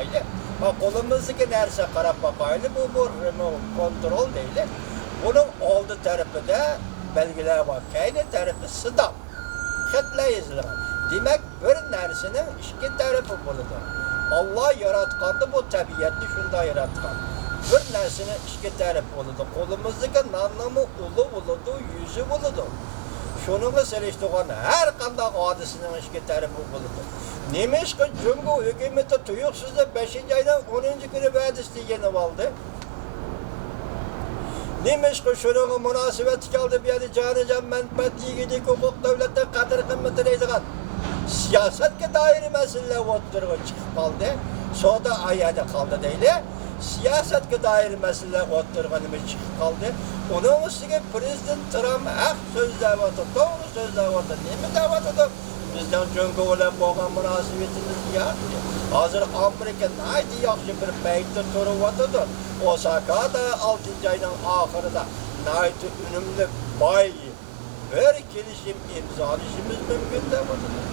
bakaylı. Kolumuzdaki nerse karab bakaylı bu remote kontrol değil. Bunun oldu tarafı da belgeler var. Kaydı tarafı sıdav. Xatla yazılgan. Demek bir narsenin iki tarafı buludur. Allah yaratkandı bu tabiatni şunda yaratkan. Bir narsenin iki tarafı buludur. Kolumuzdaki anlamı ulu buludu, yüzü buludu. Şununla seliştiğin her kandak hadisinin iki tarafı buludur. Neymiş ki Cumhur hükümeti tuyuksuzda 5. aydan 10. günü vadis diyeni aldı. Neymiş ki şunun münasebeti kaldı bir yerde canıcan menfaat ilgili hukuk devlette kadir kıymeti neydiğen siyasetke dair mesele oturduğu çıkıp kaldı. Sonra ayada kaldı değil. Siyasetke dair mesele oturduğu çıkıp kaldı. Onun üstüne Prezident Trump hak sözler vardı, doğru sözler vardı. Ne mi davatıdı? Bizden çünkü olan boğan münasebetimiz yok. Hazır Amerika neydi yaxşı bir beytte turu vatıdır. Osaka'da 6. ayının ahırında neydi ünümlü bay bir gelişim imzalaşımız mümkün de vatıdır.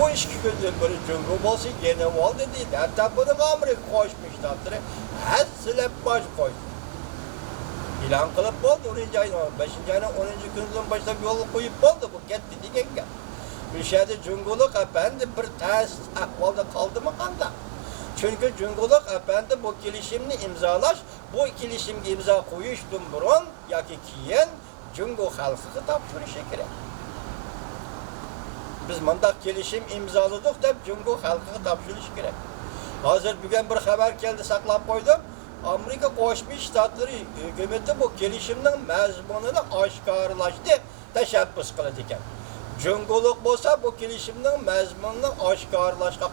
Bu iki gündür bir Cumhurbaşkanı yeni oldu değil. Hatta bunu Amerika koşmuşlardır. Her silep baş koydu. İlan kılıp oldu 10. ayın 5. ayının 10. gününün başında yolu koyup oldu. Bu gitti diyen gel. Bir şeyde Cumhurluk Efendi bir ters ahvalda kaldı mı kanda? Çünkü Cumhurluk Efendi bu gelişimini imzalaş, bu gelişimge imza koyuştum burun, ya ki kiyen Cumhur halkı tapşırışı gerek. Biz mandak gelişim imzaladık da Cumhur halkı tapşırışı gerek. Hazır bugün bir haber geldi saklap koydum. Amerika Koşmuş Ştatları hükümeti bu gelişiminin mezmununu aşkarlaştı, teşebbüs kılıdı iken. Cumhurluk olsa bu gelişiminin mezmununu aşkarlaşka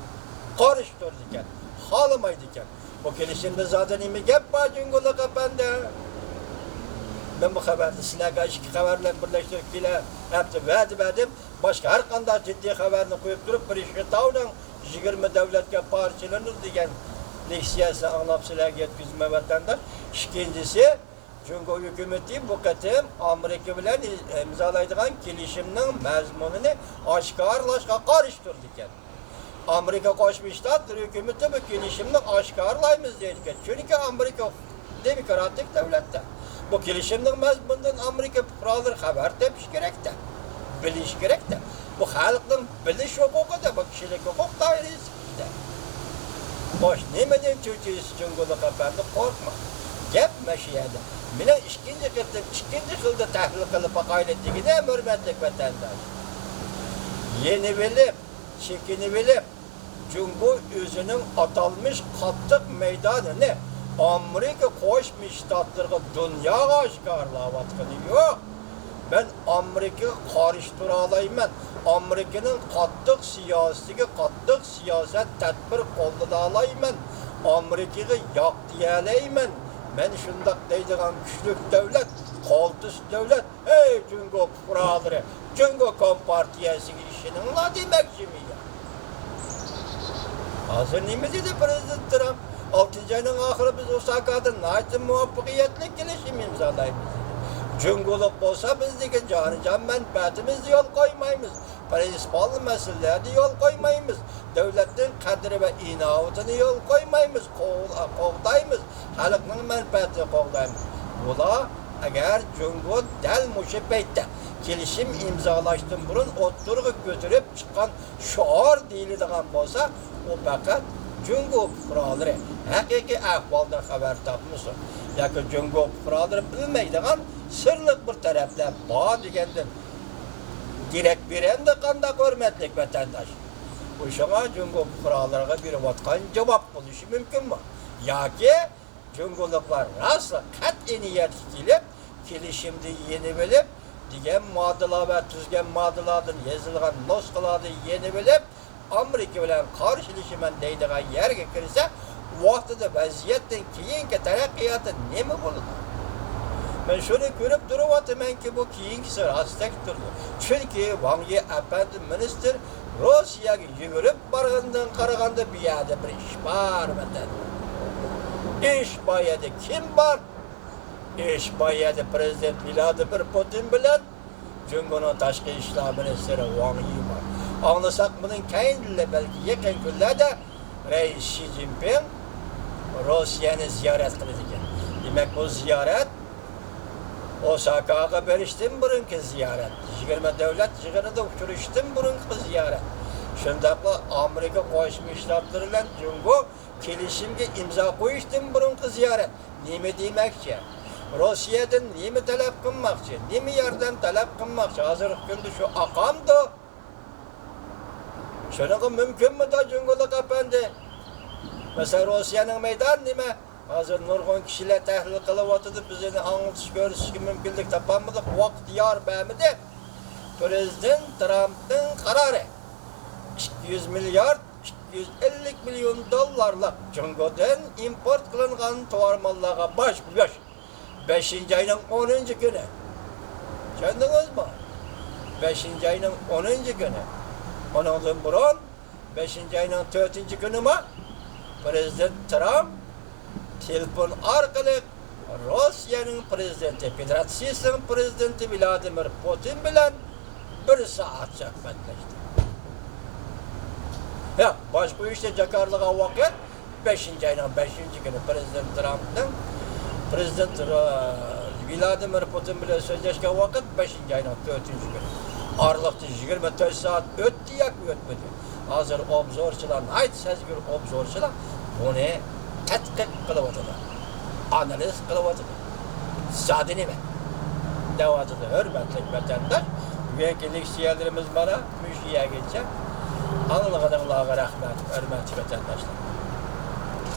karıştırdı iken, halımaydı iken. Bu gelişimde zaten imi gep var Cumhurluk Efendi. Ben bu haberde sizlerle iki haberle birleştirip bile hepsi verdim. Başka her kadar ciddi haberini koyup durup bir işe tavlan 20 devletke parçalanır diyen leksiyası anlap sizlerle yetkizme vatandaş. İkincisi, Cumhur hükümeti bu katım Amerika bilen imzalaydıgan gelişiminin mezmununu aşkarlaşka karıştırdı iken. Amerika Koşmuşlardır hükümeti bu gelişimini aşkarlayımız deyirken. Çünkü Amerika demokratik devlette. Bu gelişiminin mezmunundan Amerika kuralları haber tepiş gerek de. Biliş gerek de. Bu halkın biliş hukuku da bu kişilik hukuk dairesi de. Boş nemeden Türkiye'si Cumhurluk Efendi korkma. Gep meşiyede. Mine ikinci kılda tahlil kılıp bakaylettiği de hürmetlik vatandaş. Yeni bilip, çekini bilip, Cumhur özünün atalmış kattık meydanını Amerika Koşmuş Ştatları dünya aşkarlavatkını yok. Ben Amerika karıştıralayım. Amerika'nın kattık siyaset tedbir kolludalayım. Amerika'yı yak diyeleyim. Ben şundak deydiğen güçlük devlet, koltuş devlet, hey Cumhur kuralları, Cumhur Kompartiyası işinin la demek kimi ya. Hazır neymi dedi Prezident Trump? 6. ayının ahırı biz Osaka'da naytı muvaffakiyetli gelişim imzalayımız. Cumhurluk olsa bizdeki can menfaatimizi yol koymayımız. Prinsipal meselelerde yol koymayımız. Devletin kadri ve inavutunu yol koymayımız. Kovdayımız. Halkının menfaatini kovdayımız. Bula eğer Cumhur del muşibbeytte gelişim imzalaştın burun oturup götürüp çıkan şuar değilidiğen olsa o fakat Cumhur kuralları hakiki ahvaldan haber tapmışsın. Ya ki Cumhur kuralları bilmeydiğen sırlık bir taraflar bağ degendir. Direkt biren de kandak hürmetlik vatandaş. Bu şuna Cumhur kurallarına bir vatkan cevap buluşu mümkün mü? Ya ki Cumhurluklar nasıl kat'i niyet kilip, gelişimde yeni bilip, digen madıla ve tüzgen madıladın yazılgan noskaları yeni bilip, Amerika bilen karşılaşıman deydiğen yerge kirse, vaxtıda vaziyetten kiyinki terakkiyatı ne mi bulunur? Ben şöyle görüp duruvatım ki bu kiyinki hastektir. Çünkü Wang Yi Efendi minister Rusya'ya yürüp barğından karaganda bir yerde bir iş var vatan. İş bayede kim var? İş bayede Prezident Vladimir Putin bilen Cumhur'un Taşkı İşler Ministeri Wang Yi var. Anlasak bunun kendiyle belki yeken günlerde Reis Xi Jinping Rusya'nı ziyaret kılacak. Demek bu ziyaret Osaka'ya beriştim burunki ziyaret. 20 devlet yığınında uçuruştum burunki ziyaret. Şundakla Amerika Qo'shma Shtatlari bilan Jungo kelishimga imzo qo'yishdim burunki ziyaret. Nima demakchi? Rossiyadan nima talab qilmoqchi? Nima yordam talab qilmoqchi? Hozirgi kunda shu aqamdi. Shunaqa mumkinmi-da Jungoda qapandi? Mesela Rossiyaning maydoni nima? Hozir nurg'un kishilar tahlil qilyapti, bizni anglatish ko'rishga mumkinlik topolmadik, vaqt yor bermidi. Prezident Trampning qarori 200 milliard 250 milyon dollarlik Jungodan import qilingan tovar mallarga bosh qo'yish 5-oyning 10-kuni. Tushundingizmi? 5-oyning 10-kuni. Ondan burun 5-oyning 4-kunimi Prezident Trump telefon orqali Rossiyaning prezidenti, Federatsiyaning prezidenti Vladimir Putin bilan 1 soat suhbatlashdi. Ya, boshqa ishda jakarliga vaqt 5-oyning 5-kuni Prezident Trumpning Prezident Vladimir Putin bilan so'zlashgan vaqt 5-oyning 4-kuni. Aralıqda 24 saat o'tdi yoki o'tmadi. Hozir obzorchilar, sezgir obzorchilar buni tadqiq qilyaptilar. Analiz qilyaptilar. Zodi nima? Davlatda hurmatli vatandosh, bugungi leksiyalarimiz mana shu yergacha. Anglag'anlarga rahmat, hurmatli vatandoshlar.